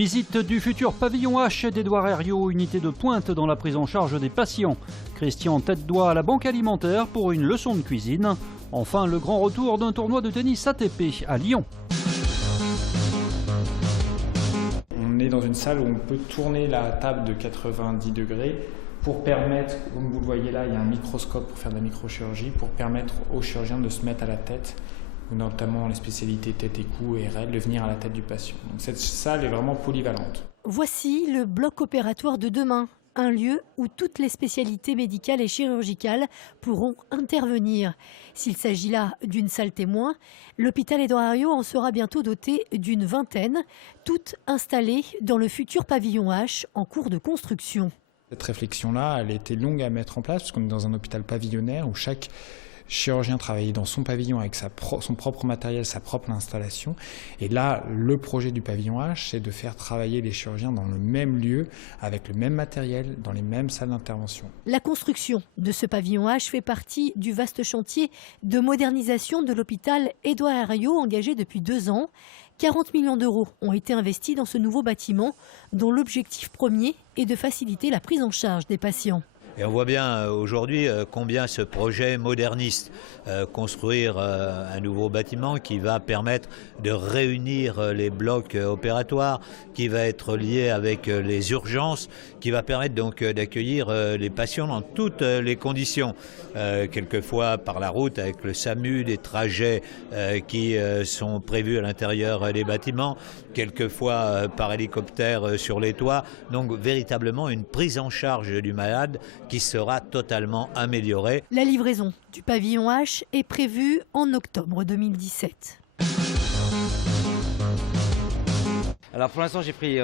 Visite du futur pavillon H d'Édouard Herriot, unité de pointe dans la prise en charge des patients. Christian Tête-Doigt à la Banque Alimentaire pour une leçon de cuisine. Enfin, le grand retour d'un tournoi de tennis ATP à Lyon. On est dans une salle où on peut tourner la table de 90 degrés pour permettre, comme vous le voyez là, il y a un microscope pour faire de la microchirurgie, pour permettre aux chirurgiens de se mettre à la tête, notamment les spécialités tête et cou et RL, de venir à la tête du patient. Donc cette salle est vraiment polyvalente. Voici le bloc opératoire de demain, un lieu où toutes les spécialités médicales et chirurgicales pourront intervenir. S'il s'agit là d'une salle témoin, l'hôpital Édouard Herriot en sera bientôt doté d'une vingtaine, toutes installées dans le futur pavillon H en cours de construction. Cette réflexion-là, elle a été longue à mettre en place parce qu'on est dans un hôpital pavillonnaire où chaque chirurgien travaillait dans son pavillon avec son propre matériel, sa propre installation. Et là, le projet du pavillon H, c'est de faire travailler les chirurgiens dans le même lieu, avec le même matériel, dans les mêmes salles d'intervention. La construction de ce pavillon H fait partie du vaste chantier de modernisation de l'hôpital Édouard Herriot engagé depuis 2 ans. 40 millions d'euros ont été investis dans ce nouveau bâtiment dont l'objectif premier est de faciliter la prise en charge des patients. Et on voit bien aujourd'hui combien ce projet moderniste, construire un nouveau bâtiment qui va permettre de réunir les blocs opératoires, qui va être lié avec les urgences, qui va permettre donc d'accueillir les patients dans toutes les conditions. Quelquefois par la route avec le SAMU, des trajets qui sont prévus à l'intérieur des bâtiments, quelquefois par hélicoptère sur les toits. Donc véritablement une prise en charge du malade qui sera totalement améliorée. La livraison du pavillon H est prévue en octobre 2017. Alors pour l'instant j'ai pris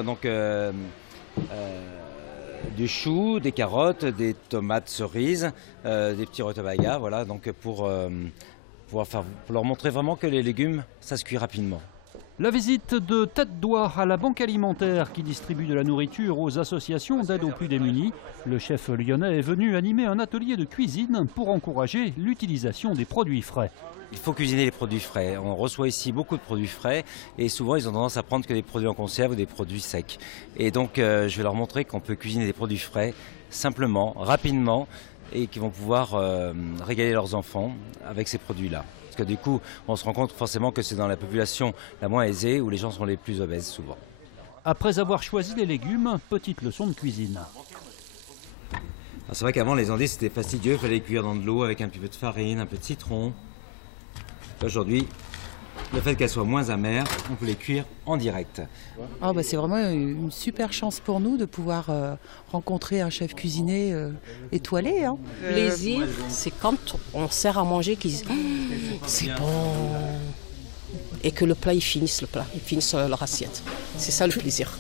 du chou, des carottes, des tomates cerises, des petits rutabagas, voilà, donc pour leur montrer vraiment que les légumes ça se cuit rapidement. La visite de Tête-Doigt à la Banque Alimentaire qui distribue de la nourriture aux associations d'aide aux plus démunis. Le chef lyonnais est venu animer un atelier de cuisine pour encourager l'utilisation des produits frais. Il faut cuisiner les produits frais. On reçoit ici beaucoup de produits frais et souvent ils ont tendance à prendre que des produits en conserve ou des produits secs. Et donc je vais leur montrer qu'on peut cuisiner des produits frais simplement, rapidement et qu'ils vont pouvoir régaler leurs enfants avec ces produits-là. Parce que du coup, on se rend compte forcément que c'est dans la population la moins aisée où les gens sont les plus obèses souvent. Après avoir choisi les légumes, petite leçon de cuisine. C'est vrai qu'avant les endives c'était fastidieux, il fallait les cuire dans de l'eau avec un petit peu de farine, un peu de citron. Aujourd'hui, le fait qu'elles soient moins amères, on peut les cuire en direct. C'est vraiment une super chance pour nous de pouvoir rencontrer un chef cuisinier étoilé. Le plaisir, c'est quand on sert à manger qu'ils disent « c'est bon » et que le plat, ils finissent leur assiette. C'est ça le plaisir.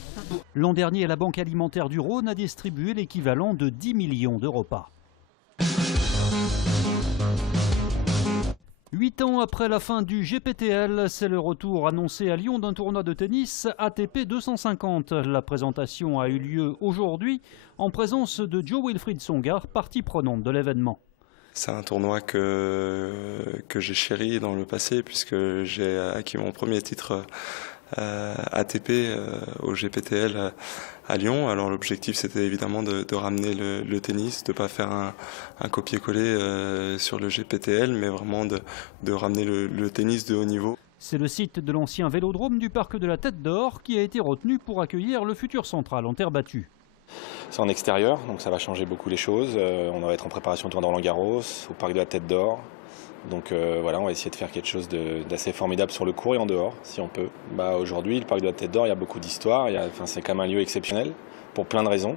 L'an dernier, la Banque Alimentaire du Rhône a distribué l'équivalent de 10 millions de repas. 8 ans après la fin du GPTL, c'est le retour annoncé à Lyon d'un tournoi de tennis ATP 250. La présentation a eu lieu aujourd'hui en présence de Jo-Wilfried Tsonga, partie prenante de l'événement. C'est un tournoi que j'ai chéri dans le passé puisque j'ai acquis mon premier titre ATP au GPTL à Lyon. Alors l'objectif c'était évidemment de ramener le tennis, de ne pas faire un copier-coller sur le GPTL, mais vraiment de ramener le tennis de haut niveau. C'est le site de l'ancien vélodrome du parc de la Tête d'Or qui a été retenu pour accueillir le futur central en terre battue. C'est en extérieur, donc ça va changer beaucoup les choses. On va être en préparation autour d'Roland-Garros, au parc de la Tête d'Or. Donc voilà, on va essayer de faire quelque chose d'assez formidable sur le court et en dehors, si on peut. Aujourd'hui, le parc de la Tête d'Or, il y a beaucoup d'histoire. C'est quand même un lieu exceptionnel, pour plein de raisons.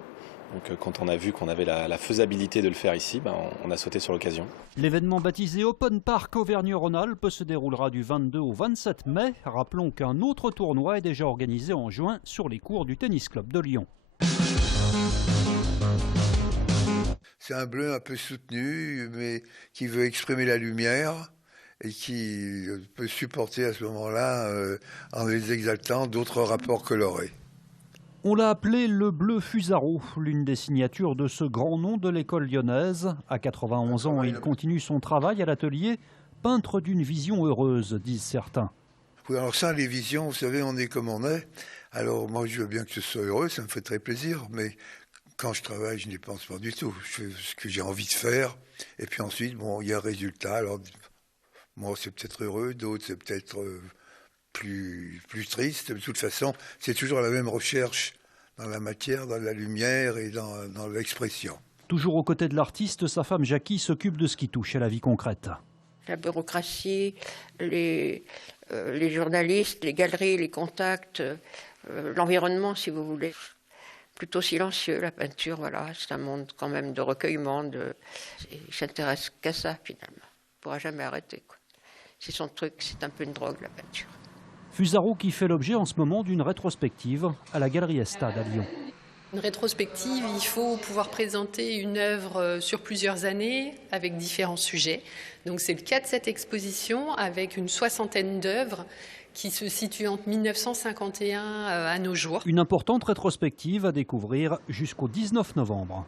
Donc quand on a vu qu'on avait la faisabilité de le faire ici, on a sauté sur l'occasion. L'événement baptisé Open Park Auvergne-Rhône-Alpes se déroulera du 22 au 27 mai. Rappelons qu'un autre tournoi est déjà organisé en juin sur les cours du Tennis Club de Lyon. C'est un bleu un peu soutenu, mais qui veut exprimer la lumière et qui peut supporter à ce moment-là, en les exaltant, d'autres rapports colorés. On l'a appelé le bleu Fusaro, l'une des signatures de ce grand nom de l'école lyonnaise. À 91 ans, il continue son travail à l'atelier, peintre d'une vision heureuse, disent certains. Oui, alors ça, les visions, vous savez, on est comme on est. Alors moi, je veux bien que ce soit heureux, ça me fait très plaisir, mais quand je travaille, je n'y pense pas du tout. Je fais ce que j'ai envie de faire, et puis ensuite, bon, il y a un résultat. Alors, moi, c'est peut-être heureux, d'autres, c'est peut-être plus triste. De toute façon, c'est toujours la même recherche dans la matière, dans la lumière et dans l'expression. Toujours aux côtés de l'artiste, sa femme Jackie s'occupe de ce qui touche à la vie concrète. La bureaucratie, les journalistes, les galeries, les contacts, l'environnement, si vous voulez. Plutôt silencieux, la peinture, voilà. C'est un monde quand même de recueillement. Il s'intéresse qu'à ça, finalement. Il ne pourra jamais arrêter, quoi. C'est son truc, c'est un peu une drogue, la peinture. Fusaro qui fait l'objet en ce moment d'une rétrospective à la Galerie Estade à Lyon. Une rétrospective, il faut pouvoir présenter une œuvre sur plusieurs années avec différents sujets. Donc c'est le cas de cette exposition avec une 60aine d'œuvres qui se situent entre 1951 à nos jours. Une importante rétrospective à découvrir jusqu'au 19 novembre.